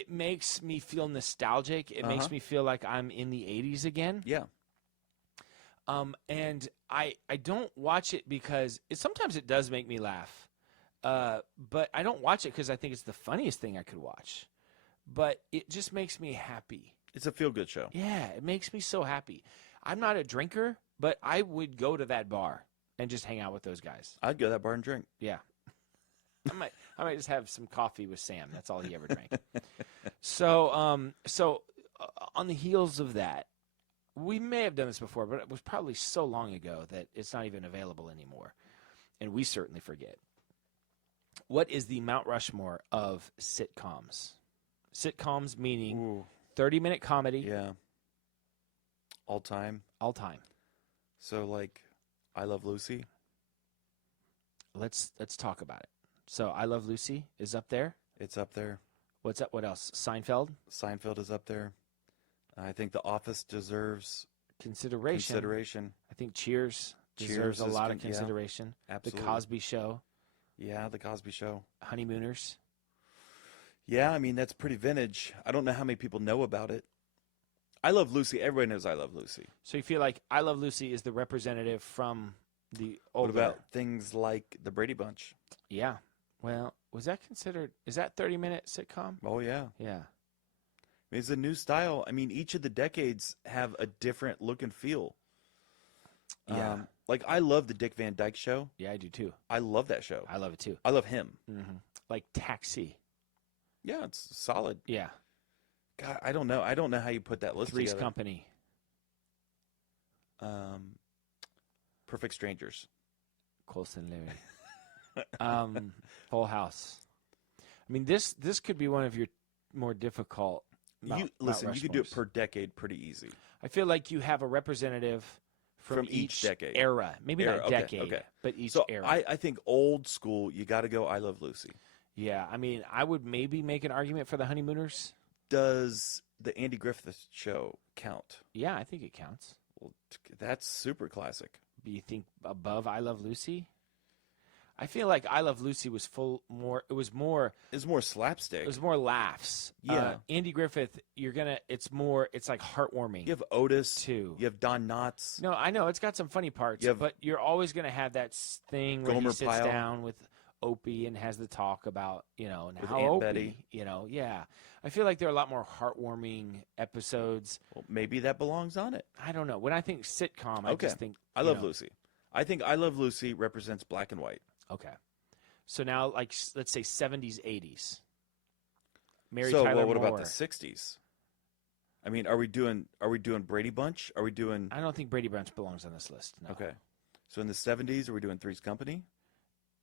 It makes me feel nostalgic. It makes me feel like I'm in the 80s again. Yeah. And I don't watch it because sometimes it does make me laugh. But I don't watch it because I think it's the funniest thing I could watch. But it just makes me happy. It's a feel-good show. Yeah, it makes me so happy. I'm not a drinker, but I would go to that bar and just hang out with those guys. I'd go to that bar and drink. Yeah. I might just have some coffee with Sam. That's all he ever drank. So on the heels of that, we may have done this before, but it was probably so long ago that it's not even available anymore. And we certainly forget. What is the Mount Rushmore of sitcoms? Sitcoms meaning 30-minute comedy. Yeah. All time. All time. So, like, I Love Lucy. Let's talk about it. So I Love Lucy is up there. It's up there. What's up? What else? Seinfeld? Seinfeld is up there. I think The Office deserves Consideration. I think Cheers deserves a is lot of yeah, consideration. absolutely. The Cosby Show. Yeah, The Cosby Show. Honeymooners. Yeah, I mean, that's pretty vintage. I don't know how many people know about it. I Love Lucy. Everybody knows I Love Lucy. So you feel like I Love Lucy is the representative from the older. What about things like The Brady Bunch? Yeah. Well, was that considered? Is that 30-minute sitcom? Oh, yeah. Yeah. It's a new style. I mean, each of the decades have a different look and feel. Yeah. Like, I love the Dick Van Dyke Show. Yeah, I do too. I love that show. I love it too. I love him. Mm-hmm. Like Taxi. Yeah, it's solid. Yeah. God, I don't know. I don't know how you put that list Three's together. Company. Perfect Strangers. Colson Larry. Full House. I mean, this could be one of your more difficult. Listen, you could do it Rushmores. per decade pretty easy. I feel like you have a representative from each decade. era. Maybe Era, not okay, decade, okay. but each So era. I think old school, you got to go I Love Lucy. Yeah, I mean, I would maybe make an argument for the Honeymooners. Does the Andy Griffith Show count? Yeah, I think it counts. Well, that's super classic. Do you think above I Love Lucy? I feel like I Love Lucy was it was more It's more slapstick. It was more laughs. Yeah. Andy Griffith, it's like heartwarming. You have Otis too. You have Don Knotts. No, I know it's got some funny parts, but you're always going to have that thing where Gomer he sits Pyle. down with Opie and has the talk about, now With how Aunt Opie, Betty. yeah. I feel like there are a lot more heartwarming episodes. Well, maybe that belongs on it. I don't know. When I think sitcom, I just think I Love Lucy. I think I Love Lucy represents black and white. Okay. So now, like, let's say 70s, 80s. Mary So, Tyler well, what Moore. about the 60s? I mean, are we doing Brady Bunch? Are we doing I don't think Brady Bunch belongs on this list. No. Okay. So in the 70s, are we doing Three's Company?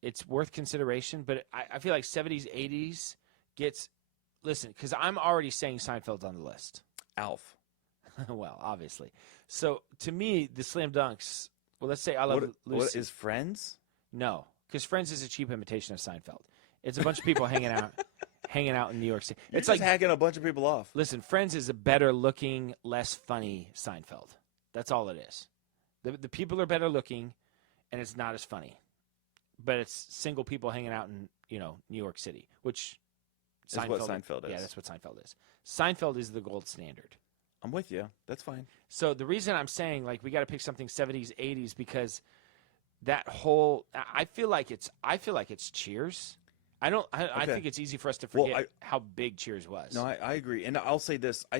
It's worth consideration, but I feel like 70s, 80s gets – listen, because I'm already saying Seinfeld's on the list. Alf. Well, obviously. So, to me, the slam dunks – well, let's say I Love Lucy. What is Friends? No, because Friends is a cheap imitation of Seinfeld. It's a bunch of people hanging out in New York City. You're It's just like, hacking a bunch of people off. listen, Friends is a better looking, less funny Seinfeld. That's all it is. The people are better looking, and it's not as funny. But it's single people hanging out in, New York City, which Is what Seinfeld is. Yeah, that's what Seinfeld is. Seinfeld is the gold standard. I'm with you. That's fine. So the reason I'm saying, like, we got to pick something 70s, 80s, because that whole I feel like it's Cheers. I Okay. think it's easy for us to Well, forget how big Cheers was. No, I agree. And I'll say this. I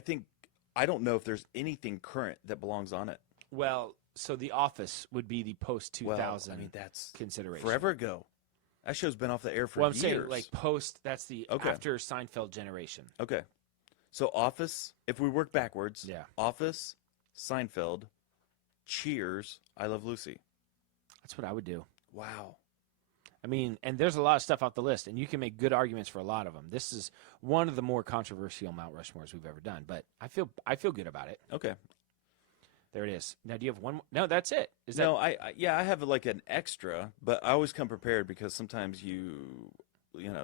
don't know if there's anything current that belongs on it. Well, so The Office would be the post 2000 Well, I mean, that's consideration. forever ago. That show's been off the air for Well, I'm years. saying like post. That's the Okay. after Seinfeld generation. Okay. So Office, if we work backwards, Yeah. Office, Seinfeld, Cheers, I Love Lucy. That's what I would do. Wow. I mean, and there's a lot of stuff off the list, and you can make good arguments for a lot of them. This is one of the more controversial Mount Rushmores we've ever done, but I feel good about it. Okay. There it is. Now, do you have one more? No, that's it. Is No, I have like an extra, but I always come prepared because sometimes you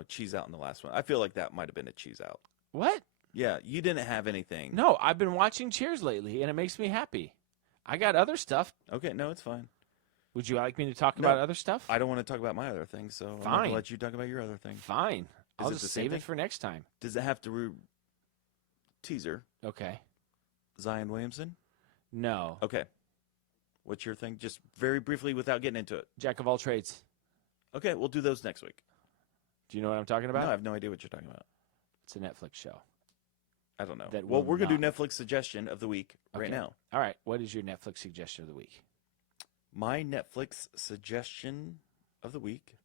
cheese out in the last one. I feel like that might have been a cheese out. What? Yeah, you didn't have anything. No, I've been watching Cheers lately, and it makes me happy. I got other stuff. Okay, no, it's fine. Would you like me to talk No, about other stuff? I don't want to talk about my other thing, so I'm Fine. going to let you talk about your other thing. Fine. I'll it just the same save it thing? for next time. Does it have to teaser Okay. Zion Williamson? No. Okay. What's your thing? Just very briefly without getting into it. Jack of all trades. Okay, we'll do those next week. Do you know what I'm talking No, about? I have no idea what you're talking about. It's a Netflix show. I don't know. That Well, will we're going to do not- Netflix suggestion of the week right Okay. now. All right. What is your Netflix suggestion of the week? My Netflix suggestion of the week.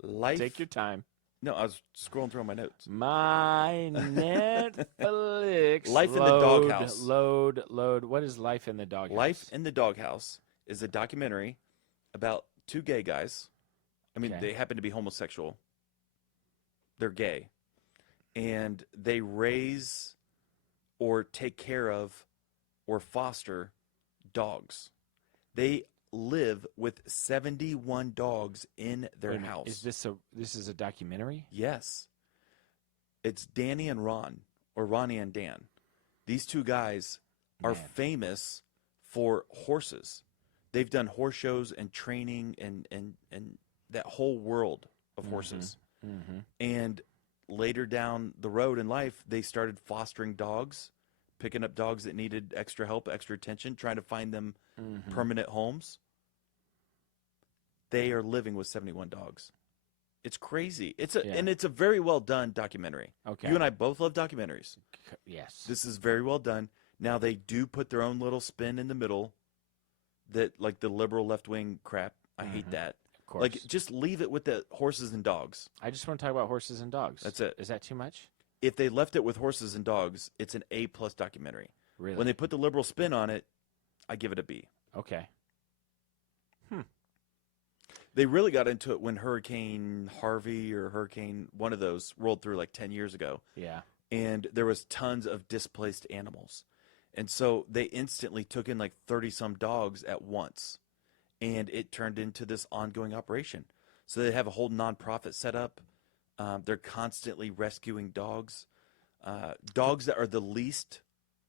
Life. Take your time. No, I was scrolling through my notes. My Netflix. Life in the Doghouse. Load. What is Life in the Doghouse? Life in the Doghouse is a documentary about two gay guys. I mean, Okay. they happen to be homosexual. They're gay. And they raise or take care of or foster dogs. They live with 71 dogs in their Wait a minute, house. This is a documentary? Yes. It's Danny and Ron, or Ronnie and Dan. These two guys are Man. famous for horses. They've done horse shows and training and that whole world of horses. Mm-hmm. And later down the road in life, they started fostering dogs, picking up dogs that needed extra help, extra attention, trying to find them Mm-hmm. permanent homes. They are living with 71 dogs. It's crazy. And it's a very well done documentary. Okay. You and I both love documentaries. Yes. This is very well done. Now they do put their own little spin in the middle that like the liberal left wing crap. I hate that. Of course. Like just leave it with the horses and dogs. I just want to talk about horses and dogs. That's it. Is that too much? If they left it with horses and dogs, it's an A+ documentary. Really? When they put the liberal spin on it, I give it a B. Okay. They really got into it when Hurricane Harvey or Hurricane one of those rolled through like 10 years ago. Yeah. And there was tons of displaced animals. And so they instantly took in like 30-some dogs at once. And it turned into this ongoing operation. So they have a whole nonprofit set up. They're constantly rescuing dogs. Dogs that are the least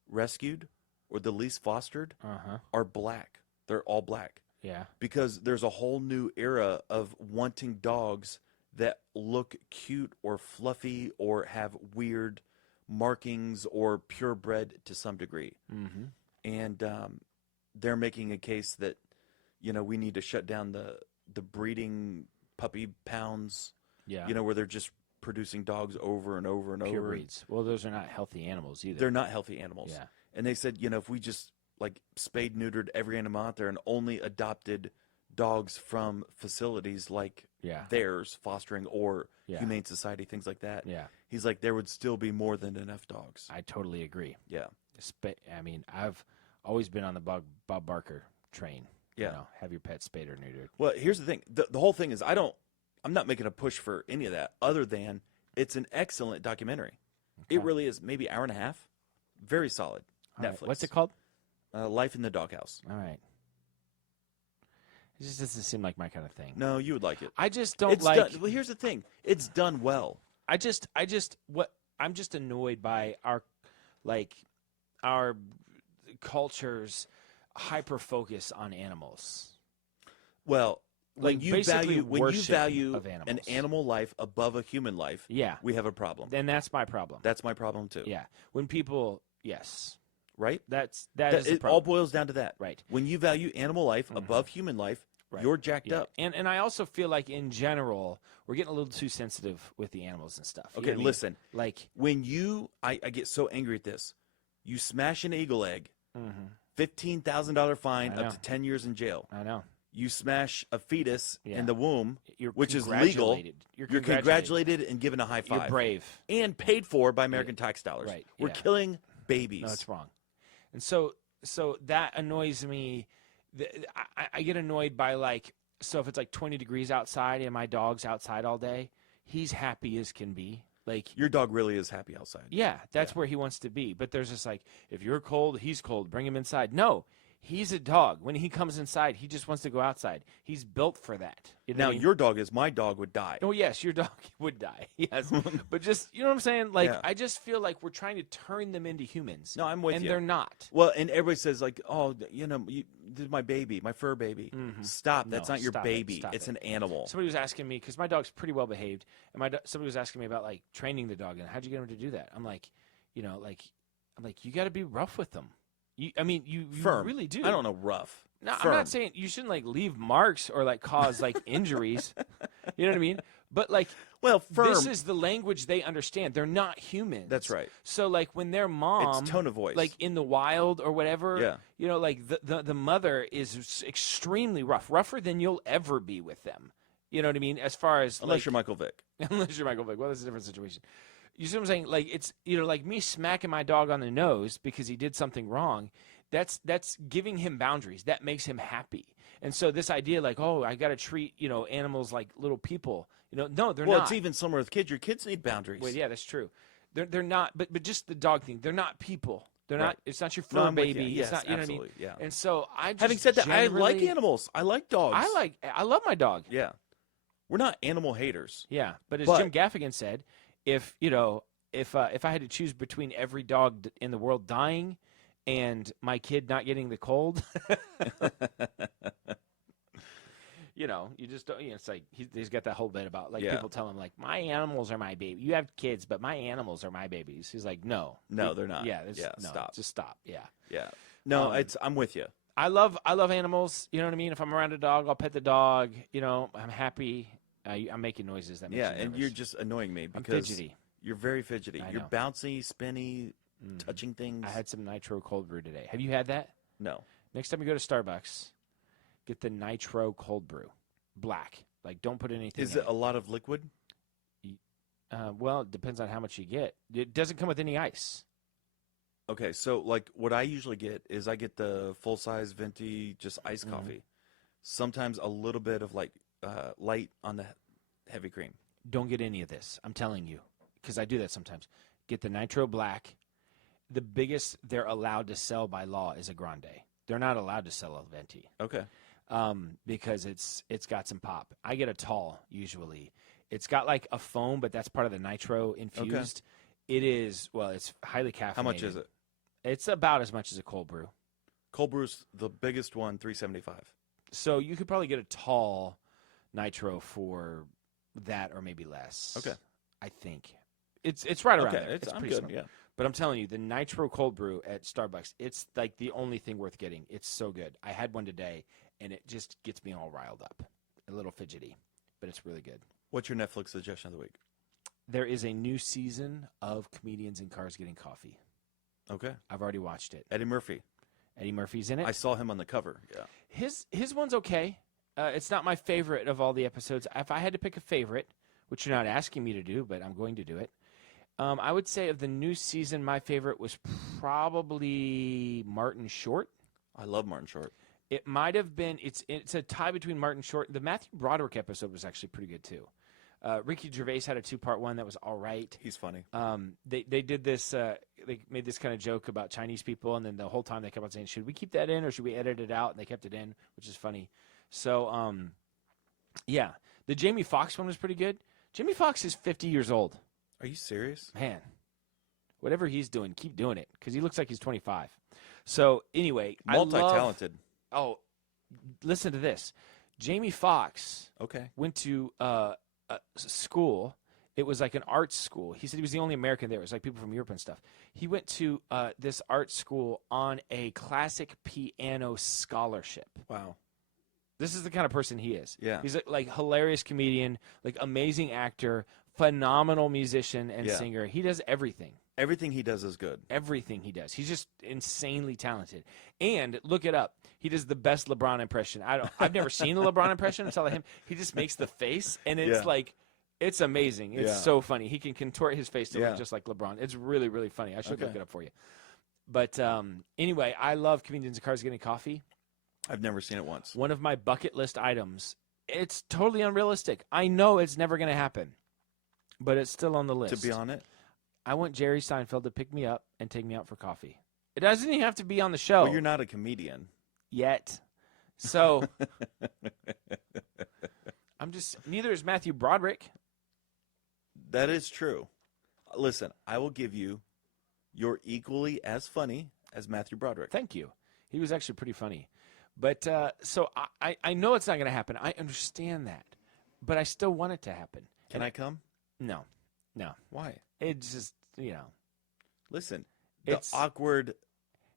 rescued or the least fostered Uh-huh. are black. They're all black. Yeah. Because there's a whole new era of wanting dogs that look cute or fluffy or have weird markings or purebred to some degree. Mm-hmm. And they're making a case that, we need to shut down the breeding puppy pounds, Yeah. where they're just producing dogs over and over and Pure over. breeds. Well, those are not healthy animals either. They're not healthy animals. Yeah. And they said, if we just like spayed, neutered every animal out there and only adopted dogs from facilities like Yeah. theirs, fostering or Yeah. Humane Society, things like that. Yeah. He's like, there would still be more than enough dogs. I totally agree. Yeah. I mean, I've always been on the Bob Barker train. Yeah. Have your pet spayed or neutered. Well, here's the thing. The whole thing is I'm not making a push for any of that other than it's an excellent documentary. Okay. It really is. Maybe hour and a half. Very solid. All right. Netflix. What's it called? Life in the Doghouse. All right. It just doesn't seem like my kind of thing. No, you would like it. I just don't It's like. done, well, here's the thing. It's done well. I'm just annoyed by our culture's hyper focus on animals. Well, when Like, you basically worship value of an animals. animal life above a human life, Yeah, we have a problem. then that's my problem. That's my problem too. Yeah, when people, yes, Right? that is the It all problem. boils down to that. Right. When you value animal life above human life, Right. you're jacked Yeah. up. And I also feel like in general we're getting a little too sensitive with the animals and stuff. You Okay, know what I mean? listen. Like, When I get so angry at this. You smash an eagle egg, $15,000 fine, I know. up to 10 years in jail. I know You smash a fetus Yeah. in the womb, you're which is legal. congratulated. You're congratulated and given a high five. You're brave. And paid for by American tax dollars. Right, We're yeah. killing babies. No, it's wrong. And so that annoys me. I get annoyed by, like, so if it's like 20 degrees outside and my dog's outside all day, he's happy as can be. Like, Your dog really is happy outside. yeah, that's where he wants to be. But there's just like, if you're cold, he's cold. Bring him inside. No, he's a dog. When he comes inside, he just wants to go outside. He's built for that. You know Now, what I mean? your dog is my dog would die. Oh, yes, your dog would die. Yes. But just, you know what I'm saying? Like, Yeah. I just feel like we're trying to turn them into humans. No, I'm with and you. they're not. Well, and everybody says, like, oh, this is my baby, my fur baby. Stop. That's No, not your stop it, baby. stop It's it. an animal. Somebody was asking me, because my dog's pretty well behaved, and somebody was asking me about, like, training the dog, and how'd you get him to do that? I'm like, you got to be rough with them. You Firm. really do. I don't know, rough. No, Firm. I'm not saying you shouldn't, like, leave marks or, like, cause, like, injuries. You know what I mean? But, like, Well, firm. this is the language they understand. They're not humans. That's right. So, like, when their mom, It's tone of voice. like, in the wild or whatever, Yeah. like, the mother is extremely rougher than you'll ever be with them. You know what I mean? As far as, Unless like, you're Michael Vick. unless you're Michael Vick. Well, that's a different situation. You see what I'm saying? Like, it's, like me smacking my dog on the nose because he did something wrong. That's giving him boundaries. That makes him happy. And so this idea, like, oh, I got to treat, animals like little people. No, they're not. Well, it's even similar with kids. Your kids need boundaries. Well, yeah, that's true. They're not. But just the dog thing. They're not people. They're Right. not. It's not your No, fur I'm with you. baby. Yes, It's not. You absolutely. know what I mean? Yeah. And so I just Having said that, I like generally- animals. I like dogs. I love my dog. Yeah. We're not animal haters. Yeah, but as But- Jim Gaffigan said, if I had to choose between every dog in the world dying and my kid not getting the cold, you just don't. It's like he's got that whole bit about, like, Yeah. people tell him, like, my animals are my baby. You have kids, but my animals are my babies. He's like, no, No, they're not. Yeah, Yeah, no, stop. just stop. Yeah. Yeah. No, Um, I'm with you. I love animals. You know what I mean? If I'm around a dog, I'll pet the dog. I'm happy. I'm making noises that makes Yeah, you and nervous. you're just annoying me I'm because fidgety. you're very fidgety. I You're know. bouncy, spinny, touching things. I had some nitro cold brew today. Have you had that? No. Next time you go to Starbucks, get the nitro cold brew, black. Like, don't put anything. Is in it a lot of liquid? Well, it depends on how much you get. It doesn't come with any ice. Okay, so like what I usually get is I get the full size venti just iced Mm-hmm. coffee. Sometimes a little bit of like light on the heavy cream. Don't get any of this. I'm telling you, because I do that sometimes. Get the nitro black. The biggest they're allowed to sell by law is a grande. They're not allowed to sell a venti. Okay. Because it's got some pop. I get a tall usually. It's got like a foam, but that's part of the nitro infused. It is, well, it's highly caffeinated. How much is it? It's about as much as a cold brew. Cold brew's the biggest one, $3.75. So you could probably get a tall nitro for that or maybe less. Okay. I think. It's right around Okay, there. I'm pretty good. small. Yeah. But I'm telling you, the nitro cold brew at Starbucks, it's like the only thing worth getting. It's so good. I had one today, and it just gets me all riled up. A little fidgety, but it's really good. What's your Netflix suggestion of the week? There is a new season of Comedians in Cars Getting Coffee. Okay. I've already watched it. Eddie Murphy. Eddie Murphy's in it. I saw him on the cover. Yeah. His one's okay. It's not my favorite of all the episodes. If I had to pick a favorite, which you're not asking me to do, but I'm going to do it, I would say of the new season, my favorite was probably Martin Short. I love Martin Short. It might have been. It's a tie between Martin Short. The Matthew Broderick episode was actually pretty good too. Ricky Gervais had a 2-part one that was all right. He's funny. They did this. They made this kind of joke about Chinese people, and then the whole time they kept on saying, "Should we keep that in or should we edit it out?" And they kept it in, which is funny. So, yeah, the Jamie Foxx one was pretty good. Jamie Foxx is 50 years old. Are you serious? Man, whatever he's doing, keep doing it because he looks like he's 25. So anyway, Multi-talented. Listen to this. Jamie Foxx Okay. went to a school. It was like an arts school. He said he was the only American there. It was like people from Europe and stuff. He went to this art school on a classic piano scholarship. Wow. This is the kind of person he is. Yeah. He's like hilarious comedian, like amazing actor, phenomenal musician and singer. He does everything. Everything he does is good. Everything he does. He's just insanely talented. And look it up. He does the best LeBron impression. I've never seen a LeBron impression until him. He just makes the face, and it's like, it's amazing. It's so funny. He can contort his face to look just like LeBron. It's really, really funny. I should look it up for you. But anyway, I love Comedians in Cars Getting Coffee. I've never seen it once. One of my bucket list items. It's totally unrealistic. I know it's never going to happen, but it's still on the list. To be on it? I want Jerry Seinfeld to pick me up and take me out for coffee. It doesn't even have to be on the show. Well, you're not a comedian. Yet. So, neither is Matthew Broderick. That is true. Listen, I will give you, you're equally as funny as Matthew Broderick. Thank you. He was actually pretty funny. But, so I know it's not going to happen. I understand that. But I still want it to happen. Can I come? No. Why? It's just, Listen, it's awkward.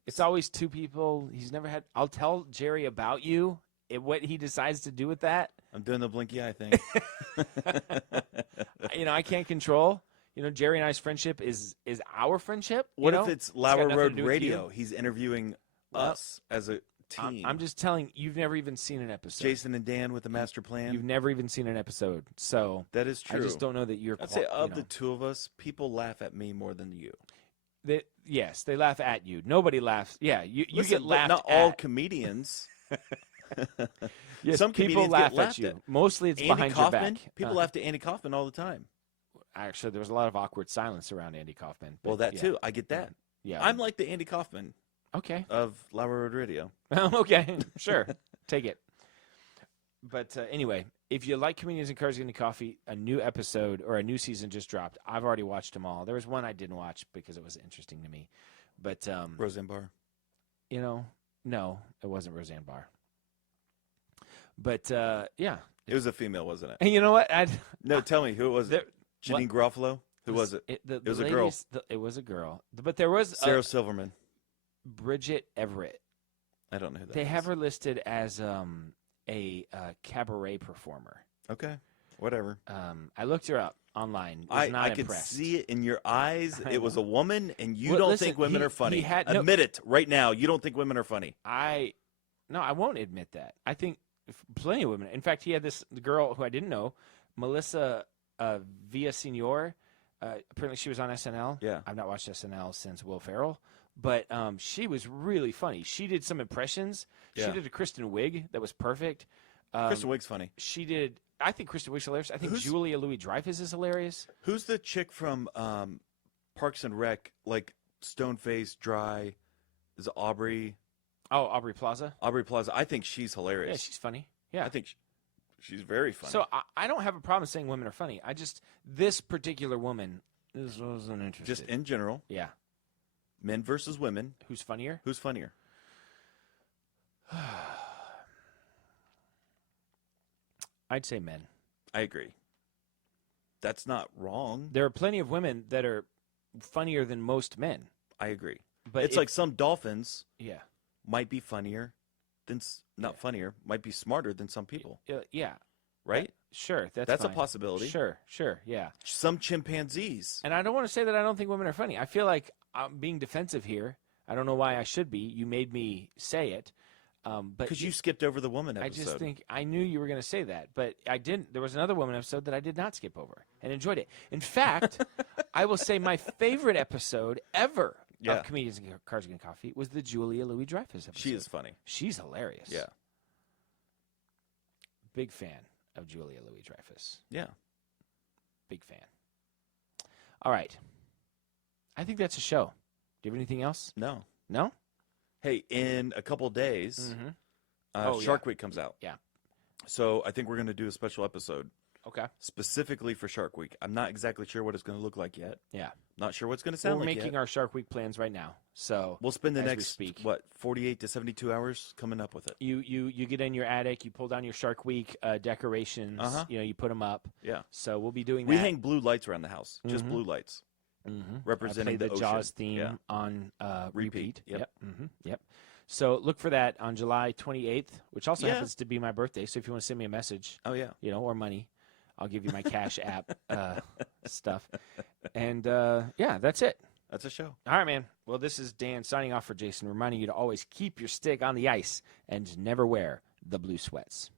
It's always two people. He's never had. I'll tell Jerry about you. What he decides to do with that. I'm doing the blinky eye thing. I can't control. Jerry and I's friendship is our friendship. What if it's Lower Road Radio? He's interviewing us as a team. I'm just telling you've never even seen an episode. Jason and Dan with the master plan. You've never even seen an episode. So that is true. I just don't know that you're. I'd say of the two of us, people laugh at me more than you. Yes, they laugh at you. Nobody laughs. Yeah, you get laughed not at. Not all comedians. Yes, some people laugh at you. At. Mostly it's behind your back. People laugh at Andy Kaufman all the time. Actually, there was a lot of awkward silence around Andy Kaufman. Well, that too. I get that. Yeah. I'm like the Andy Kaufman. Okay. Of Lower Road Radio. Okay, sure. Take it. But anyway, if you like Comedians in Cars Getting Coffee, a new episode or a new season just dropped. I've already watched them all. There was one I didn't watch because it was interesting to me. But Roseanne Barr. No, it wasn't Roseanne Barr. But yeah, it was a female, wasn't it? And you know what? No, tell me who was it? Janine Garofalo. Who was it? It was a girl. It was a girl. But there was Sarah Silverman. Bridget Everett. I don't know who that is. They have her listed as a cabaret performer. Okay, whatever. I looked her up online. I could see it in your eyes. It was a woman, and you don't think women are funny. Admit it right now. You don't think women are funny. I won't admit that. I think plenty of women. In fact, he had this girl who I didn't know, Melissa Villaseñor. Apparently, she was on SNL. Yeah, I've not watched SNL since Will Ferrell. But she was really funny. She did some impressions. Yeah. She did a Kristen Wiig that was perfect. Kristen Wiig's funny. She did. I think Kristen Wiig's hilarious. I think Julia Louis-Dreyfus is hilarious. Who's the chick from Parks and Rec? Like stone-faced, dry. Is it Aubrey? Oh, Aubrey Plaza. Aubrey Plaza. I think she's hilarious. Yeah, she's funny. Yeah, I think she's very funny. So I don't have a problem saying women are funny. This particular woman, this wasn't interesting. Just in general. Yeah. Men versus women. Who's funnier? Who's funnier? I'd say men. I agree. That's not wrong. There are plenty of women that are funnier than most men. I agree. But it's like some dolphins might be funnier than funnier, might be smarter than some people. Yeah. Right? Sure. That's fine. a possibility. Sure. Yeah. Some chimpanzees. And I don't want to say that I don't think women are funny. I feel like I'm being defensive here. I don't know why I should be. You made me say it. But because you skipped over the woman episode. I just think I knew you were going to say that, but I didn't. There was another woman episode that I did not skip over and enjoyed it. In fact, I will say my favorite episode ever of Comedians in Cars Getting Coffee was the Julia Louis-Dreyfus episode. She is funny. She's hilarious. Yeah. Big fan of Julia Louis-Dreyfus. Yeah. Big fan. All right. I think that's a show. Do you have anything else? No. No? Hey, in a couple days, Shark Week comes out. Yeah. So I think we're going to do a special episode Okay. specifically for Shark Week. I'm not exactly sure what it's going to look like yet. Yeah. Not sure what's going to sound We're like making yet. our Shark Week plans right now. So We'll spend the as we next, speak. 48 to 72 hours coming up with it. You get in your attic, you pull down your Shark Week decorations, you put them up. Yeah. So we'll be doing that. We hang blue lights around the house, just Mhm. blue lights, Mm-hmm. representing I play the ocean. Jaws theme Yeah. on repeat. Yep. Yep. So look for that on July 28th, which also Yeah. happens to be my birthday. So if you want to send me a message, Oh, yeah. or money, I'll give you my Cash App stuff. And that's it. That's a show. All right, man. Well, this is Dan signing off for Jason, reminding you to always keep your stick on the ice and never wear the blue sweats.